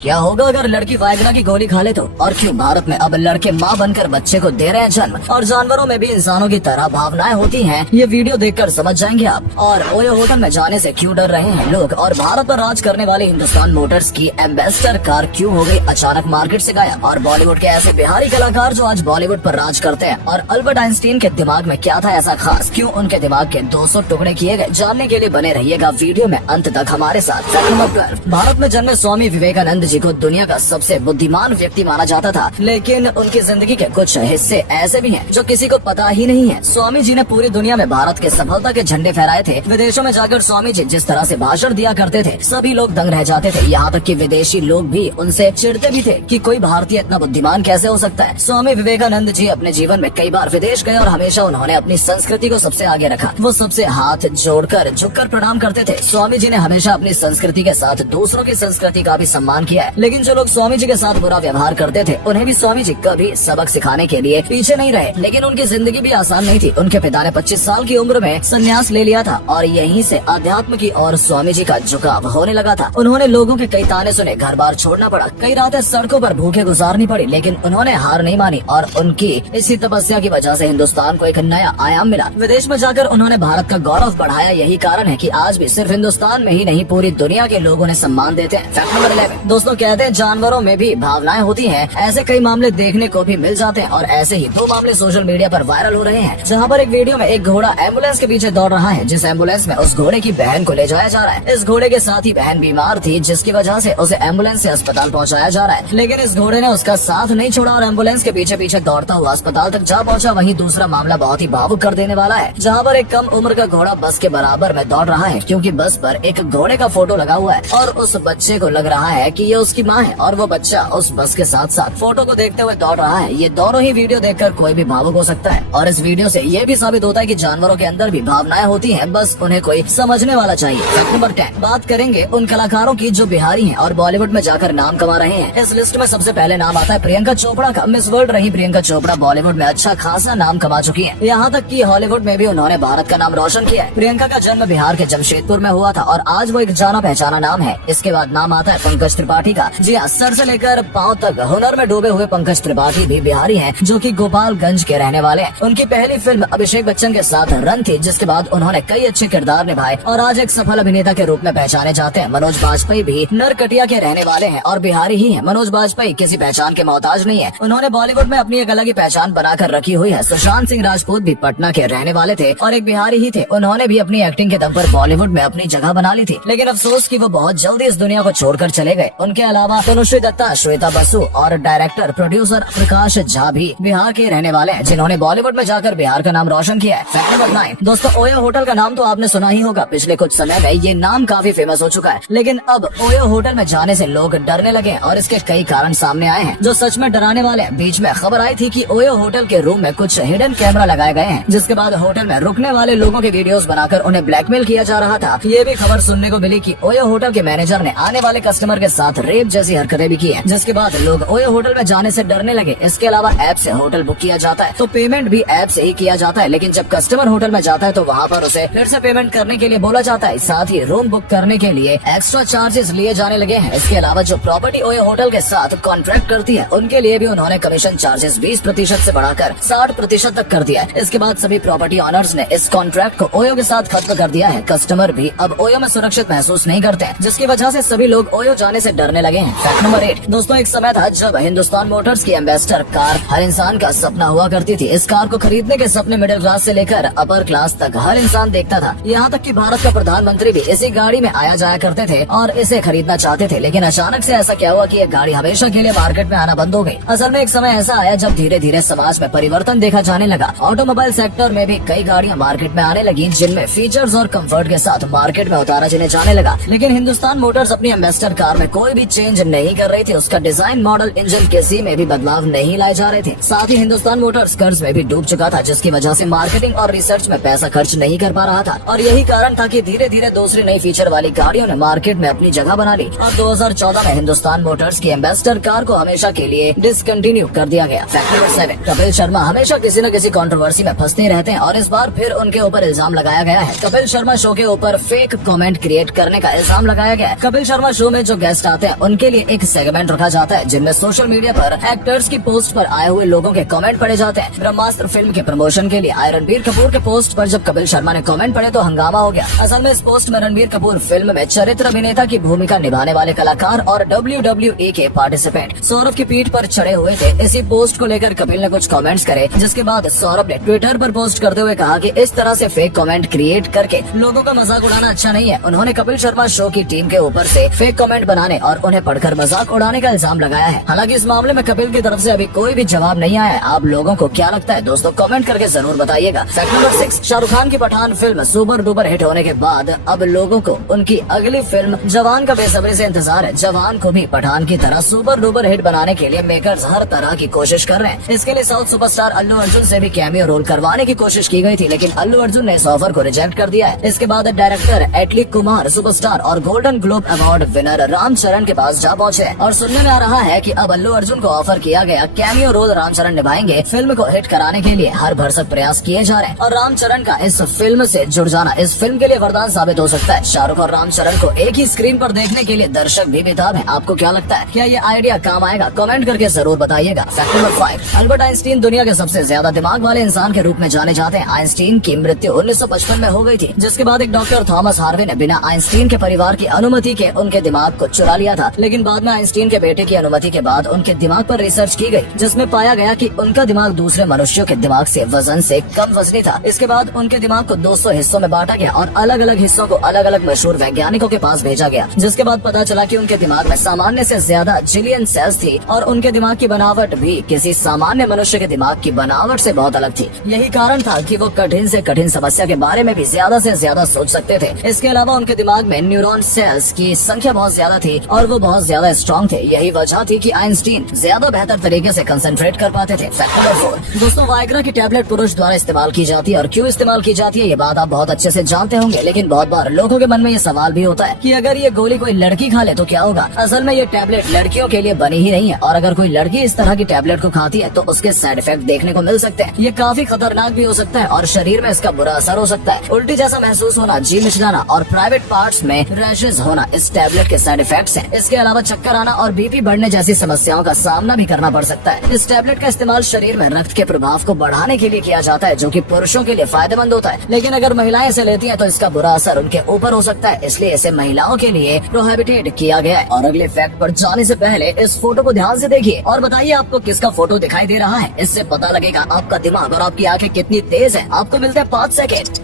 क्या होगा अगर लड़की वायग्रा की गोली खा ले तो? और क्यों भारत में अब लड़के माँ बनकर बच्चे को दे रहे हैं जन्म? और जानवरों में भी इंसानों की तरह भावनाएं होती हैं, ये वीडियो देखकर समझ जाएंगे आप। और ओयो होटल में जाने से क्यों डर रहे हैं लोग? और भारत पर राज करने वाली हिंदुस्तान मोटर्स की एम्बेसडर कार क्यों हो गई अचानक मार्केट से गायब? और बॉलीवुड के ऐसे बिहारी कलाकार जो आज बॉलीवुड पर राज करते हैं, और अल्बर्ट आइंस्टीन के दिमाग में क्या था ऐसा खास? क्यों उनके दिमाग के 200 टुकड़े किए गए? जानने के लिए बने रहिएगा वीडियो में अंत तक हमारे साथ। फैक्ट नंबर 12, भारत में जन्मे स्वामी विवेकानंद जी को दुनिया का सबसे बुद्धिमान व्यक्ति माना जाता था, लेकिन उनकी जिंदगी के कुछ हिस्से ऐसे भी हैं जो किसी को पता ही नहीं है। स्वामी जी ने पूरी दुनिया में भारत के सफलता के झंडे फहराए थे। विदेशों में जाकर स्वामी जी जिस तरह से भाषण दिया करते थे, सभी लोग दंग रह जाते थे। यहाँ तक कि विदेशी लोग भी उनसे चिढ़ते भी थे कि कोई भारतीय इतना बुद्धिमान कैसे हो सकता है। स्वामी विवेकानंद जी अपने जीवन में कई बार विदेश गए और हमेशा उन्होंने अपनी संस्कृति को सबसे आगे रखा। वो सबसे हाथ जोड़कर झुककर प्रणाम करते थे। स्वामी जी ने हमेशा अपनी संस्कृति के साथ दूसरों की संस्कृति का भी सम्मान किया है। लेकिन जो लोग स्वामी जी के साथ बुरा व्यवहार करते थे, उन्हें भी स्वामी जी कभी सबक सिखाने के लिए पीछे नहीं रहे। लेकिन उनकी जिंदगी भी आसान नहीं थी। उनके पिता ने 25 साल की उम्र में संन्यास ले लिया था और यहीं से अध्यात्म की ओर स्वामी जी का झुकाव होने लगा था। उन्होंने लोगों के कई ताने सुने, घर बार छोड़ना पड़ा, कई रातें सड़कों पर भूखे गुजारनी पड़ी, लेकिन उन्होंने हार नहीं मानी और उनकी इसी तपस्या की वजह से हिंदुस्तान को एक नया आयाम मिला। विदेश में जाकर उन्होंने भारत का गौरव बढ़ाया। यही कारण है कि आज भी सिर्फ हिंदुस्तान में ही नहीं, पूरी दुनिया के लोग उन्हें सम्मान देते हैं। फैक्ट नंबर 11, दोस्तों कहते हैं जानवरों में भी भावनाएं होती हैं। ऐसे कई मामले देखने को भी मिल जाते हैं और ऐसे ही 2 मामले सोशल मीडिया पर वायरल हो रहे हैं, जहां पर एक वीडियो में एक घोड़ा एम्बुलेंस के पीछे दौड़ रहा है, जिस एम्बुलेंस में उस घोड़े की बहन को ले जाया जा रहा है। इस घोड़े के साथ ही बहन बीमार थी, जिसकी वजह से उसे एम्बुलेंस से अस्पताल पहुंचाया जा रहा है। लेकिन इस घोड़े ने उसका साथ नहीं छोड़ा और एम्बुलेंस के पीछे पीछे दौड़ता हुआ अस्पताल तक जा पहुंचा। वहीं दूसरा मामला बहुत ही भावुक कर देने वाला है, जहाँ पर एक कम उम्र का घोड़ा बस के बराबर में दौड़ रहा है, क्योंकि बस पर एक घोड़े का फोटो लगा हुआ है और उस बच्चे को लग रहा है कि ये उसकी माँ है और वो बच्चा उस बस के साथ साथ फोटो को देखते हुए दौड़ रहा है। ये दोनों ही वीडियो देखकर कोई भी भावुक हो सकता है और इस वीडियो से ये भी साबित होता है कि जानवरों के अंदर भी भावनाएं होती हैं, बस उन्हें कोई समझने वाला चाहिए। फैक्ट नंबर 10, बात करेंगे उन कलाकारों की जो बिहारी हैं और बॉलीवुड में जाकर नाम कमा रहे हैं। इस लिस्ट में सबसे पहले नाम आता है प्रियंका चोपड़ा का। मिस वर्ल्ड रही प्रियंका चोपड़ा बॉलीवुड में अच्छा खासा नाम कमा चुकी है। यहाँ तक कि हॉलीवुड में भी उन्होंने भारत का नाम रोशन किया है। प्रियंका का जन्म बिहार के जमशेदपुर में हुआ था और आज वो एक जाना पहचाना नाम है। इसके बाद नाम आता है पंकज त्रिपाठी का। जी हाँ, सर से लेकर पाँव तक हुनर में डूबे हुए पंकज त्रिपाठी भी बिहारी हैं, जो कि गोपालगंज के रहने वाले हैं। उनकी पहली फिल्म अभिषेक बच्चन के साथ रन थी, जिसके बाद उन्होंने कई अच्छे किरदार निभाए और आज एक सफल अभिनेता के रूप में पहचाने जाते हैं। मनोज बाजपेयी भी नरकटिया के रहने वाले हैं और बिहारी ही हैं। मनोज बाजपेयी किसी पहचान के मोहताज नहीं है। उन्होंने बॉलीवुड में अपनी एक अलग ही पहचान बनाकर रखी हुई है। सुशांत सिंह राजपूत भी पटना के रहने वाले थे और एक बिहारी ही थे। उन्होंने भी अपनी एक्टिंग के दम पर बॉलीवुड में अपनी जगह बना ली थी, लेकिन अफसोस कि वो बहुत जल्दी इस दुनिया को छोड़कर चले गए। उनके अलावा तनुश्री दत्ता, श्वेता बसु और डायरेक्टर प्रोड्यूसर प्रकाश झा भी बिहार के रहने वाले हैं, जिन्होंने बॉलीवुड में जाकर बिहार का नाम रोशन किया है। फैक्ट नंबर 9, दोस्तों ओयो होटल का नाम तो आपने सुना ही होगा। पिछले कुछ समय में ये नाम काफी फेमस हो चुका है, लेकिन अब ओयो होटल में जाने से लोग डरने लगे हैं और इसके कई कारण सामने आए हैं जो सच में डराने वाले हैं। बीच में खबर आई थी कि ओयो होटल के रूम में कुछ हिडन कैमरा लगाए गए हैं, जिसके बाद होटल में रुकने वाले लोगों के वीडियोस बनाकर उन्हें ब्लैकमेल किया जा रहा था। ये भी खबर सुनने को मिली कि ओयो होटल के मैनेजर ने आने वाले कस्टमर के साथ रेप जैसी हरकतें भी की है, जिसके बाद लोग ओयो होटल में जाने से डरने लगे। इसके अलावा ऐप से होटल बुक किया जाता है तो पेमेंट भी ऐप से ही किया जाता है, लेकिन जब कस्टमर होटल में जाता है तो वहाँ पर उसे फिर से पेमेंट करने के लिए बोला जाता है। साथ ही रूम बुक करने के लिए एक्स्ट्रा चार्जेस लिए जाने लगे हैं। इसके अलावा जो प्रॉपर्टी ओयो होटल के साथ कॉन्ट्रैक्ट करती है, उनके लिए भी उन्होंने कमीशन चार्जेस 20% से बढ़ाकर 60% तक कर दिया है। इसके बाद सभी प्रॉपर्टी ऑनर्स ने इस कॉन्ट्रैक्ट को ओयो के साथ खत्म कर दिया है। कस्टमर भी अब ओयो में सुरक्षित महसूस नहीं करते हैं, जिसकी वजह से सभी लोग ओयो जाने से डरने लगे हैं। फैक्ट नंबर 8, दोस्तों एक समय था जब हिंदुस्तान मोटर्स की एम्बेसडर कार हर इंसान का सपना हुआ करती थी। इस कार को खरीदने के सपने मिडिल क्लास से लेकर अपर क्लास तक हर इंसान देखता था। यहाँ तक कि भारत का प्रधानमंत्री भी इसी गाड़ी में आया जाया करते थे और इसे खरीदना चाहते थे। लेकिन अचानक से ऐसा क्या हुआ कि ये गाड़ी हमेशा के लिए मार्केट में आना बंद हो गई। असल में एक समय ऐसा आया जब धीरे धीरे समाज में परिवर्तन देखा जाने लगा। ऑटोमोबाइल सेक्टर में भी कई गाड़ियाँ मार्केट में आने लगी, जिनमें फीचर्स और कम्फर्ट के साथ मार्केट में उतारा जिन्हें जाने लगा। लेकिन हिंदुस्तान मोटर्स अपनी एम्बेसडर कार में कोई भी चेंज नहीं कर रही थी। उसका डिजाइन, मॉडल, इंजन किसी में भी बदलाव नहीं लाए जा रहे थे। साथ ही हिंदुस्तान मोटर्स कर्ज में भी डूब चुका था, जिसकी वजह से मार्केटिंग और रिसर्च में पैसा खर्च नहीं कर पा रहा था और यही कारण था कि धीरे धीरे दूसरी नई फीचर वाली गाड़ियों ने मार्केट में अपनी जगह बना ली और 2014 में हिंदुस्तान मोटर्स की एम्बेसडर कार को हमेशा के लिए डिसकंटिन्यू कर दिया गया। फैक्ट नंबर 7, कपिल शर्मा हमेशा किसी न किसी कंट्रोवर्सी में फंसते रहते हैं और इस बार फिर उनके ऊपर इल्जाम लगाया गया है। कपिल शर्मा शो के ऊपर फेक कमेंट क्रिएट करने का इल्जाम लगाया गया है। कपिल शर्मा शो में जो गेस्ट आते हैं उनके लिए एक सेगमेंट रखा जाता है जिनमें सोशल मीडिया पर एक्टर्स की पोस्ट पर आए हुए लोगों के कमेंट पढ़े जाते हैं। ब्रह्मास्त्र फिल्म के प्रमोशन के लिए रणबीर कपूर के पोस्ट पर जब कपिल शर्मा ने कमेंट पढ़े तो हंगामा हो गया। असल में इस पोस्ट में रणबीर कपूर फिल्म में चरित्र अभिनेता की भूमिका निभाने वाले कलाकार और WWE के पार्टिसिपेंट सौरभ की पीठ पर चढ़े हुए थे। इसी पोस्ट को लेकर कपिल ने कुछ कमेंट्स करे, जिसके बाद सौरभ ने ट्विटर पर पोस्ट करते हुए कहा कि इस तरह से फेक कमेंट क्रिएट करके लोगों का मजाक उड़ाना अच्छा नहीं है। उन्होंने कपिल शर्मा शो की टीम के ऊपर से फेक कमेंट बनाने और उन्हें पढ़कर मजाक उड़ाने का इल्जाम लगाया है। हालांकि इस मामले में कपिल की तरफ से अभी कोई भी जवाब नहीं आया है। आप लोगों को क्या लगता है दोस्तों, कमेंट करके जरूर बताइएगा। फैक्ट नंबर 6, शाहरुख खान की Pathaan film super duper hit होने के बाद अब लोगों को उनकी अगली फिल्म जवान का बेसब्री से इंतजार है। जवान को भी पठान की तरह सुपर डुपर हिट बनाने के लिए मेकर्स हर तरह की कोशिश कर रहे हैं। इसके लिए साउथ सुपरस्टार अल्लू अर्जुन से भी कैमियो रोल करवाने की कोशिश की गई थी, लेकिन अल्लू अर्जुन ने इस ऑफर को रिजेक्ट कर दिया है। इसके बाद डायरेक्टर एटली कुमार सुपरस्टार और golden globe award winner Ram Charan के पास जा पहुंचे और सुनने में आ रहा है कि अब अल्लू अर्जुन को ऑफर किया गया कैमियो रोल रामचरण निभाएंगे। फिल्म को हिट कराने के लिए हर भरसक प्रयास किए जा रहे हैं और रामचरण का इस फिल्म से जुड़ जाना इस फिल्म के लिए वरदान साबित हो सकता है। शाहरुख और रामचरण को एक ही स्क्रीन पर देखने के लिए दर्शक भी बेताब है। आपको क्या लगता है, क्या ये आइडिया काम आएगा? कमेंट करके जरूर बताइएगा। फैक्ट नंबर 5, अल्बर्ट आइंस्टीन दुनिया के सबसे ज्यादा दिमाग वाले इंसान के रूप में जाने जाते हैं। आइंस्टीन की मृत्यु 1955 में हो गई थी, जिसके बाद एक डॉक्टर थॉमस हार्वे ने बिना आइंस्टीन के परिवार की अनुमति के उनके दिमाग को चुरा लिया था। लेकिन बाद में आइंस्टीन के बेटे की अनुमति के बाद उनके दिमाग पर रिसर्च की गई, जिसमें पाया गया कि उनका दिमाग दूसरे मनुष्यों के दिमाग से वजन से कम वजनी था। इसके बाद उनके दिमाग को 200 हिस्सों में बांटा गया और अलग अलग हिस्सों को अलग अलग मशहूर वैज्ञानिकों के पास भेजा गया, जिसके बाद पता चला कि उनके दिमाग में सामान्य से ज्यादा जिलियन सेल्स थी और उनके दिमाग की बनावट भी किसी सामान्य मनुष्य के दिमाग की बनावट से बहुत अलग थी। यही कारण था कि वो कठिन से कठिन समस्या के बारे में भी ज्यादा से ज्यादा सोच सकते थे। इसके अलावा उनके दिमाग में न्यूरॉन सेल्स की संख्या बहुत ज्यादा थी और वो बहुत ज्यादा स्ट्रॉन्ग थे। यही वजह थी कि आइंस्टीन ज्यादा बेहतर तरीके से कंसंट्रेट कर पाते थे। फैक्ट नंबर 4, दोस्तों वाइग्रा की टैबलेट पुरुष द्वारा इस्तेमाल की जाती है और क्यों इस्तेमाल की जाती है ये बात आप बहुत अच्छे से जानते होंगे, लेकिन बहुत बार लोगों के मन में ये सवाल भी होता है कि अगर ये गोली कोई लड़की खा ले तो क्या होगा। असल में ये टैबलेट लड़कियों के लिए बनी ही नहीं है और अगर कोई लड़की इस तरह की टैबलेट को खाती है तो उसके साइड इफेक्ट देखने को मिल सकते हैं। ये काफी खतरनाक भी हो सकता है और शरीर में इसका बुरा असर हो सकता है। उल्टी जैसा महसूस होना, जी मिचलाना और प्राइवेट पार्ट्स में रैशेज होना इस टैबलेट के साइड इफेक्ट्स हैं। इसके अलावा चक्कर आना और बीपी बढ़ने जैसी समस्याओं का सामना भी करना पड़ सकता है। इस टैबलेट का इस्तेमाल शरीर में रक्त के प्रभाव को बढ़ाने के लिए किया जाता है, जो कि पुरुषों के लिए फायदेमंद होता है, लेकिन अगर महिलाएं इसे लेती हैं तो इसका बुरा असर उनके ऊपर हो सकता है। इसलिए इसे महिलाओं के लिए प्रोहिबिटेड किया गया है। और अगले फैक्ट पर जाने से पहले इस फोटो को ध्यान से देखिए और बताइए आपको किसका फोटो दिखाई दे रहा है। इससे पता लगेगा आपका दिमाग और आपकी आंखें कितनी तेज है। आपको मिलते हैं 5 सेकेंड।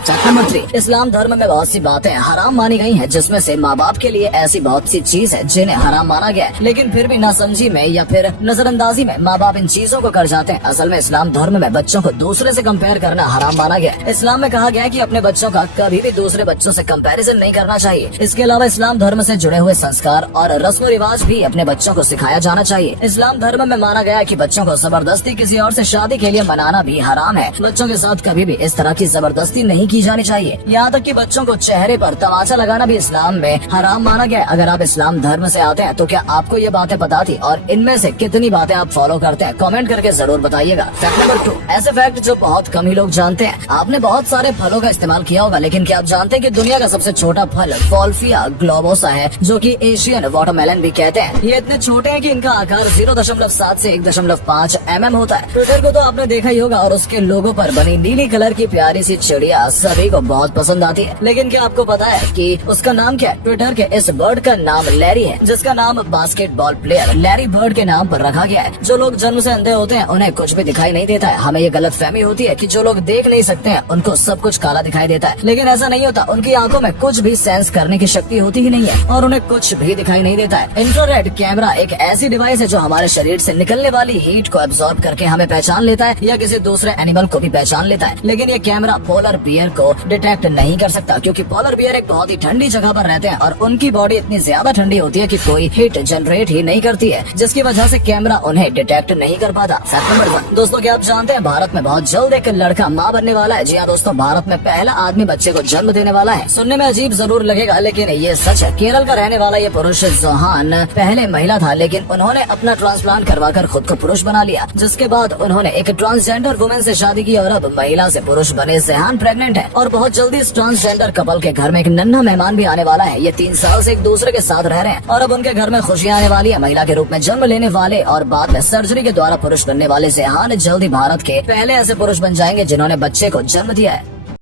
फैक्ट नंबर 3, इस्लाम धर्म में बहुत सी बातें हराम मानी गई हैं, जिसमें से माँ बाप के लिए ऐसी बहुत सी चीज है जिन्हें हराम माना गया है, लेकिन फिर भी नासमझी में या फिर नजरअंदाजी में माँ बाप इन चीजों को कर जाते हैं। असल में इस्लाम धर्म में बच्चों को दूसरे से कंपेयर करना हराम माना गया है। इस्लाम में कहा गया है कि अपने बच्चों का कभी भी दूसरे बच्चों से कंपैरिजन नहीं करना चाहिए। इसके अलावा इस्लाम धर्म से जुड़े हुए संस्कार और रस्म रिवाज भी अपने बच्चों को सिखाया जाना चाहिए। इस्लाम धर्म में माना गया है कि बच्चों को जबरदस्ती किसी और से शादी के लिए मनाना भी हराम है। बच्चों के साथ कभी भी इस तरह की जबरदस्ती नहीं की जानी चाहिए। यहाँ तक कि बच्चों को चेहरे पर तमाचा लगाना भी इस्लाम में हराम माना गया है। अगर आप इस्लाम धर्म से आते हैं तो क्या आपको ये बातें पता थी और इनमें से कितनी बातें आप फॉलो करते हैं? कमेंट करके जरूर बताइएगा। फैक्ट नंबर 2, ऐसे फैक्ट जो बहुत कम ही लोग जानते हैं। आपने बहुत सारे फलों का इस्तेमाल किया होगा, लेकिन क्या आप जानते हैं कि दुनिया का सबसे छोटा फल फॉल्फिया ग्लोबोसा है, जो कि एशियन वाटरमेलन भी कहते हैं। ये इतने छोटे हैं कि इनका आकार 0.7 से 1.5 mm होता है। ट्विटर को तो आपने देखा ही होगा और उसके लोगो पर बनी नीली कलर की प्यारी सी चिड़िया सभी को बहुत पसंद आती है। लेकिन क्या आपको पता है कि उसका नाम क्या है? ट्विटर के इस बर्ड का नाम लैरी है, जिसका नाम बास्केटबॉल प्लेयर लैरी बर्ड के नाम पर रखा गया है। जो लोग जन्म से अंधे होते हैं उन्हें कुछ भी दिखाई नहीं देता है। हमें ये गलत फहमी होती है कि जो लोग देख नहीं सकते हैं उनको सब कुछ काला दिखाई देता है, लेकिन ऐसा नहीं होता। उनकी आंखों में कुछ भी सेंस करने की शक्ति होती ही नहीं है और उन्हें कुछ भी दिखाई नहीं देता है। इंफ्रारेड कैमरा एक ऐसी डिवाइस है जो हमारे शरीर से निकलने वाली हीट को एब्जॉर्ब करके हमें पहचान लेता है या किसी दूसरे एनिमल को भी पहचान लेता है। लेकिन ये कैमरा पोलर बियर को डिटेक्ट नहीं कर सकता, क्योंकि पोलर बियर एक बहुत ही ठंडी जगह पर रहते हैं और उनकी बॉडी इतनी ज्यादा ठंडी होती है कि कोई हीट जनरेट ही नहीं करती है, जिसकी वजह से कैमरा उन्हें डिटेक्ट नहीं कर पाता। फैक्ट नंबर 1, दोस्तों क्या आप जानते हैं भारत में बहुत जल्द एक लड़का माँ बनने वाला है। जी हाँ दोस्तों, भारत में पहला आदमी बच्चे को जन्म देने वाला है। सुनने में अजीब जरूर लगेगा, लेकिन ये सच है। केरल का रहने वाला ये पुरुष जोहान पहले महिला था, लेकिन उन्होंने अपना ट्रांसप्लांट करवाकर खुद को पुरुष बना लिया, जिसके बाद उन्होंने एक ट्रांसजेंडर वुमेन से शादी की और अब महिला से पुरुष बने जोहान प्रेग्नेंट है। है और बहुत जल्दी इस ट्रांसजेंडर कपल के घर में एक नन्हा मेहमान भी आने वाला है। ये 3 साल से एक दूसरे के साथ रह रहे हैं और अब उनके घर में खुशियां आने वाली है। महिला के रूप में जन्म लेने वाले और बाद में सर्जरी के द्वारा पुरुष बनने वाले जेहान जल्द ही भारत के पहले ऐसे पुरुष बन जाएंगे जिन्होंने बच्चे को जन्म दिया है।